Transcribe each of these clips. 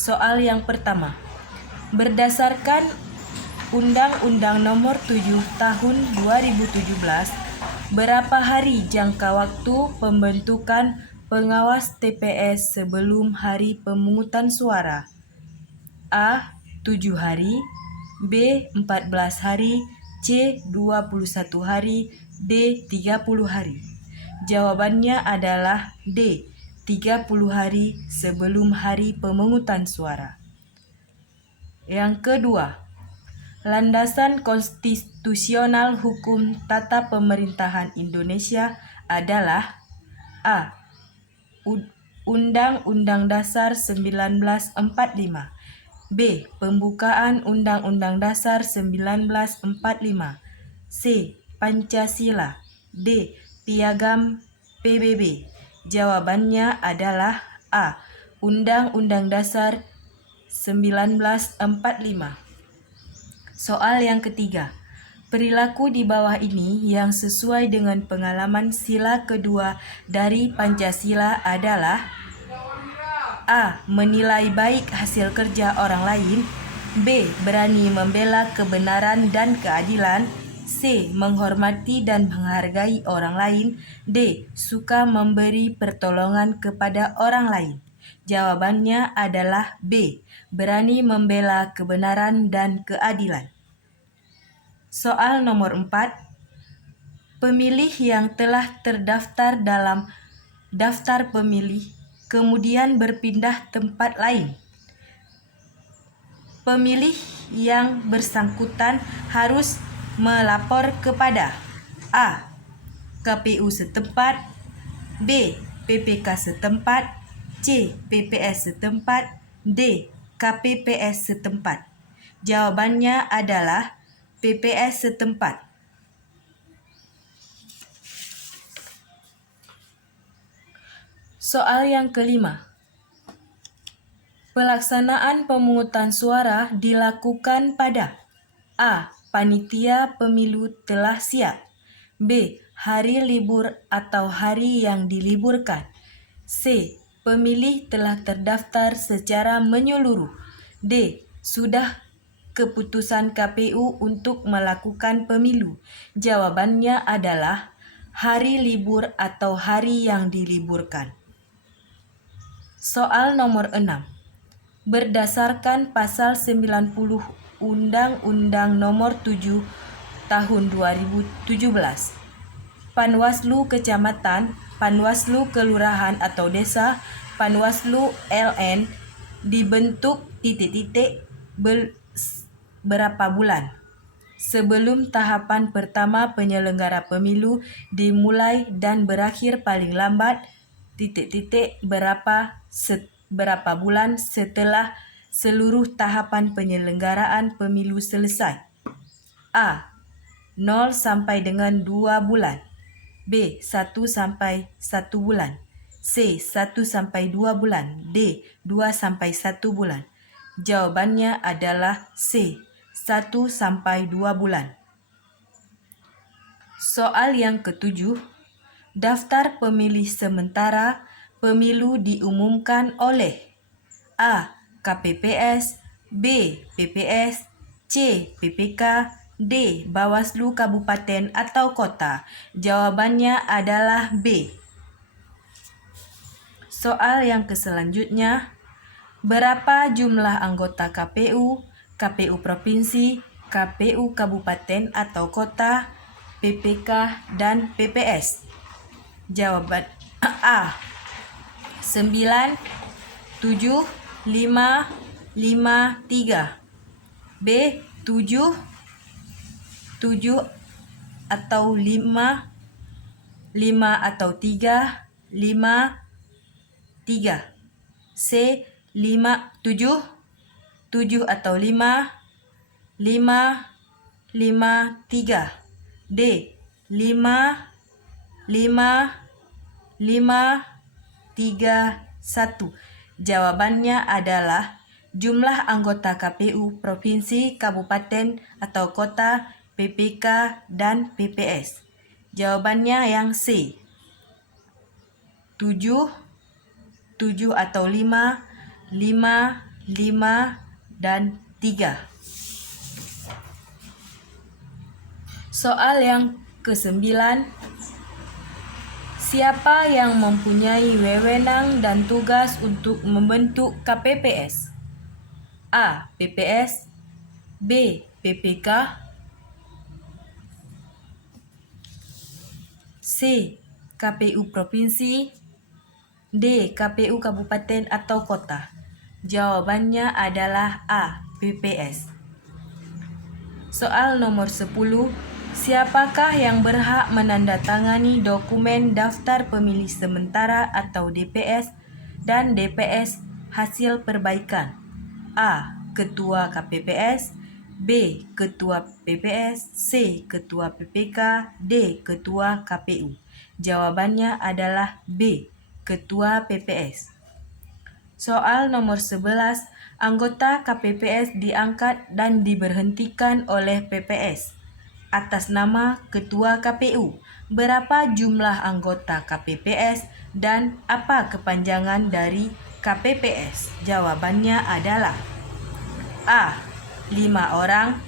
Soal yang pertama. Berdasarkan Undang-Undang Nomor 7 Tahun 2017, berapa hari jangka waktu pembentukan pengawas TPS sebelum hari pemungutan suara? A. 7 hari, B. 14 hari, C. 21 hari, D. 30 hari. Jawabannya adalah D. 30 hari sebelum hari pemungutan suara. Yang kedua, landasan konstitusional hukum tata pemerintahan Indonesia adalah A. Undang-Undang Dasar 1945, B. Pembukaan Undang-Undang Dasar 1945, C. Pancasila, D. Piagam PBB. Jawabannya adalah A. Undang-Undang Dasar 1945. Soal yang ketiga. Perilaku di bawah ini yang sesuai dengan pengalaman sila kedua dari Pancasila adalah A. Menilai baik hasil kerja orang lain, B. Berani membela kebenaran dan keadilan, C. Menghormati dan menghargai orang lain, D. Suka memberi pertolongan kepada orang lain. Jawabannya adalah B. Berani membela kebenaran dan keadilan. Soal nomor 4. Pemilih yang telah terdaftar dalam daftar pemilih kemudian berpindah tempat lain. Pemilih yang bersangkutan harus melapor kepada A. KPU setempat, B. PPK setempat, C. PPS setempat, D. KPPS setempat. Jawabannya adalah PPS setempat. Soal yang kelima. Pelaksanaan pemungutan suara dilakukan pada A. Panitia pemilu telah siap, B. Hari libur atau hari yang diliburkan, C. Pemilih telah terdaftar secara menyeluruh, D. Sudah keputusan KPU untuk melakukan pemilu. Jawabannya adalah hari libur atau hari yang diliburkan. Soal nomor 6. Berdasarkan pasal 90 Undang-Undang Nomor 7 Tahun 2017, Panwaslu Kecamatan, Panwaslu Kelurahan atau Desa, Panwaslu LN dibentuk berapa bulan sebelum tahapan pertama penyelenggara pemilu dimulai dan berakhir paling lambat berapa bulan setelah seluruh tahapan penyelenggaraan pemilu selesai. A. 0 sampai dengan 2 bulan, B. 1 sampai 1 bulan, C. 1 sampai 2 bulan, D. 2 sampai 1 bulan. Jawabannya adalah C. 1 sampai 2 bulan. Soal yang ketujuh. Daftar pemilih sementara pemilu diumumkan oleh A. KPPS, B. PPS, C. PPK, D. Bawaslu Kabupaten atau Kota. Jawabannya adalah B. Soal yang selanjutnya. Berapa jumlah anggota KPU, KPU Provinsi, KPU Kabupaten atau Kota, PPK, dan PPS? Jawaban A. 9, 7, 5, 5, 3. B. 7 atau 5, 5 atau 3, 5, 3. C. 7 atau 5, 5, 5, 3. D. 5, 5, 5, 3, 1. Jawabannya adalah jumlah anggota KPU Provinsi, Kabupaten atau Kota, PPK, dan PPS. Jawabannya yang C. 7 atau 5, 5, 5, dan 3. Soal yang ke-9. Siapa yang mempunyai wewenang dan tugas untuk membentuk KPPS? A. PPS, B. PPK, C. KPU Provinsi, D. KPU Kabupaten atau Kota. Jawabannya adalah A. PPS. Soal nomor 10. Siapakah yang berhak menandatangani dokumen daftar pemilih sementara atau DPS dan DPS hasil perbaikan? A. Ketua KPPS, B. Ketua PPS, C. Ketua PPK, D. Ketua KPU. Jawabannya adalah B. Ketua PPS. Soal nomor 11. Anggota KPPS diangkat dan diberhentikan oleh PPS atas nama Ketua KPU. Berapa jumlah anggota KPPS dan apa kepanjangan dari KPPS? Jawabannya adalah A. 5 orang.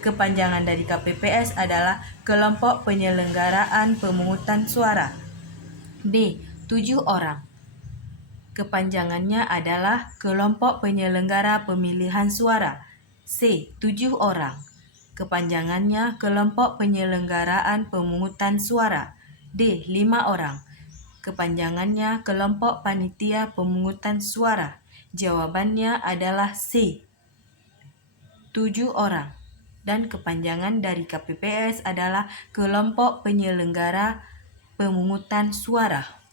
Kepanjangan dari KPPS adalah Kelompok Penyelenggaraan Pemungutan Suara. B. 7 orang. Kepanjangannya adalah Kelompok Penyelenggara Pemilihan Suara. C. 7 orang. Kepanjangannya Kelompok Penyelenggaraan Pemungutan Suara. D. 5 orang. Kepanjangannya Kelompok Panitia Pemungutan Suara. Jawabannya adalah C. 7 orang. Dan kepanjangan dari KPPS adalah Kelompok Penyelenggara Pemungutan Suara.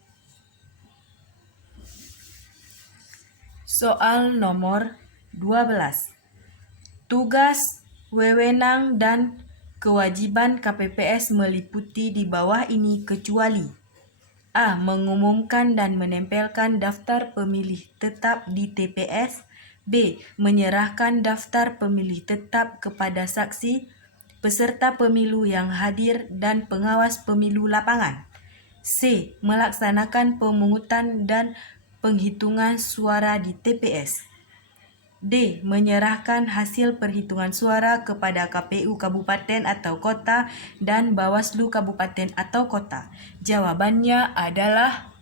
Soal nomor 12. Tugas, wewenang, dan kewajiban KPPS meliputi di bawah ini kecuali A. Mengumumkan dan menempelkan daftar pemilih tetap di TPS. B. Menyerahkan daftar pemilih tetap kepada saksi, peserta pemilu yang hadir dan pengawas pemilu lapangan. C. Melaksanakan pemungutan dan penghitungan suara di TPS. D. Menyerahkan hasil perhitungan suara kepada KPU Kabupaten atau Kota dan Bawaslu Kabupaten atau Kota. Jawabannya adalah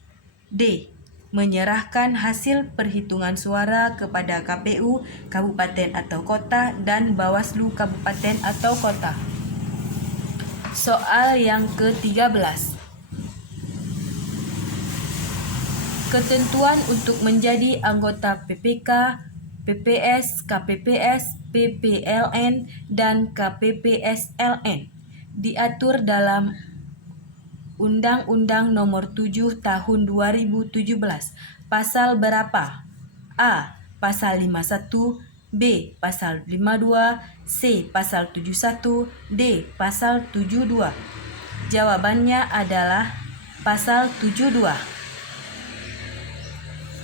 D. Menyerahkan hasil perhitungan suara kepada KPU Kabupaten atau Kota dan Bawaslu Kabupaten atau Kota. Soal yang ke-13. Ketentuan untuk menjadi anggota PPK, PPS, KPPS, PPLN, dan KPPSLN diatur dalam Undang-Undang Nomor 7 Tahun 2017. Pasal berapa? A. Pasal 51, B. Pasal 52, C. Pasal 71, D. Pasal 72. Jawabannya adalah Pasal 72.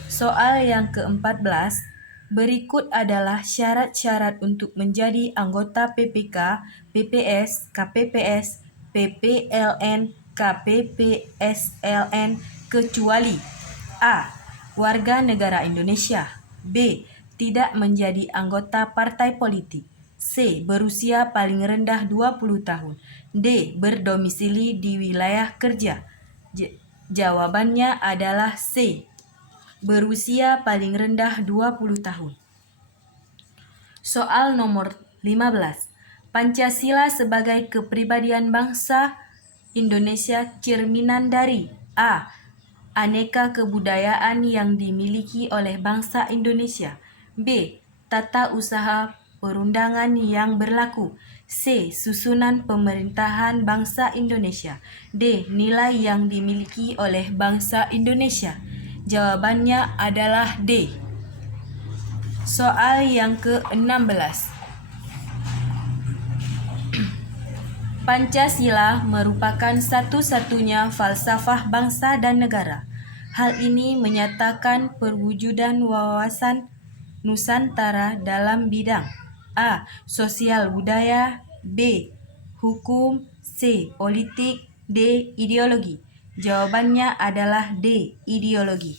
Soal yang ke-14. Berikut adalah syarat-syarat untuk menjadi anggota PPK, PPS, KPPS, PPLN, KPPSLN kecuali A. Warga negara Indonesia, B. Tidak menjadi anggota partai politik, C. Berusia paling rendah 20 tahun, D. Berdomisili di wilayah kerja. Jawabannya adalah C. Berusia paling rendah 20 tahun. Soal nomor 15. Pancasila sebagai kepribadian bangsa Indonesia cerminan dari A. Aneka kebudayaan yang dimiliki oleh bangsa Indonesia, B. Tata usaha perundangan yang berlaku, C. Susunan pemerintahan bangsa Indonesia, D. Nilai yang dimiliki oleh bangsa Indonesia. Jawabannya adalah D. Soal yang ke-16. Pancasila merupakan satu-satunya falsafah bangsa dan negara. Hal ini menyatakan perwujudan wawasan Nusantara dalam bidang A. Sosial budaya, B. Hukum, C. Politik, D. Ideologi. Jawabannya adalah D. Ideologi.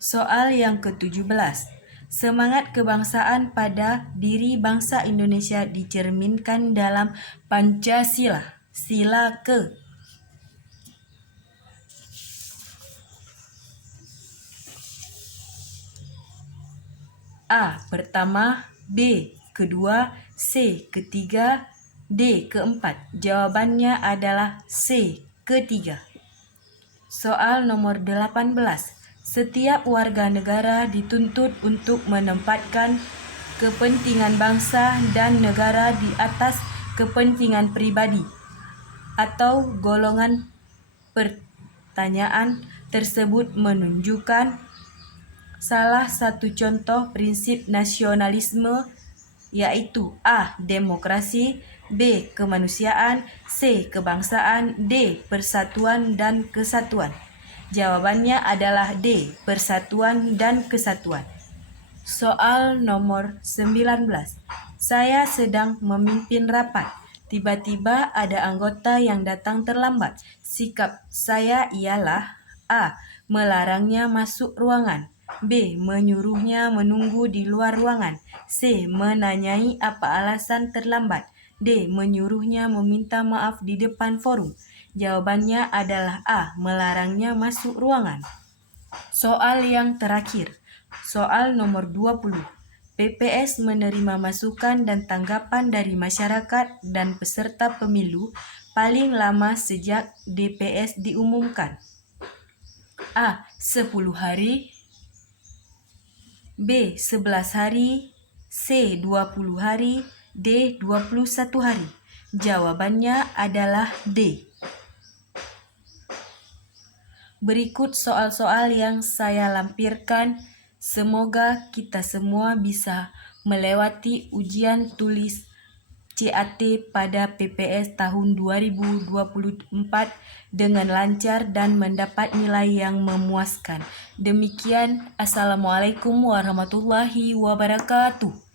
Soal yang ke-17. Semangat kebangsaan pada diri bangsa Indonesia dicerminkan dalam Pancasila. Sila ke. A. Pertama, B. Kedua, C. Ketiga, D. Keempat. Jawabannya adalah C. Ketiga. Soal nomor 18. Setiap warga negara dituntut untuk menempatkan kepentingan bangsa dan negara di atas kepentingan pribadi atau golongan. Pertanyaan tersebut menunjukkan salah satu contoh prinsip nasionalisme, yaitu A. Demokrasi, B. Kemanusiaan, C. Kebangsaan, D. Persatuan dan kesatuan. Jawabannya adalah D. Persatuan dan kesatuan. Soal nomor 19. Saya sedang memimpin rapat. Tiba-tiba ada anggota yang datang terlambat. Sikap saya ialah A. Melarangnya masuk ruangan, B. Menyuruhnya menunggu di luar ruangan, C. Menanyai apa alasan terlambat, D. Menyuruhnya meminta maaf di depan forum. Jawabannya adalah A. Melarangnya masuk ruangan. Soal yang terakhir. Soal nomor 20. PPS menerima masukan dan tanggapan dari masyarakat dan peserta pemilu paling lama sejak DPS diumumkan. A. 10 hari, B. 11 hari, C. 20 hari, D. 21 hari. Jawabannya adalah D. Berikut soal-soal yang saya lampirkan. Semoga kita semua bisa melewati ujian tulis CAT pada PPS tahun 2024 dengan lancar dan mendapat nilai yang memuaskan. Demikian, Assalamualaikum warahmatullahi wabarakatuh.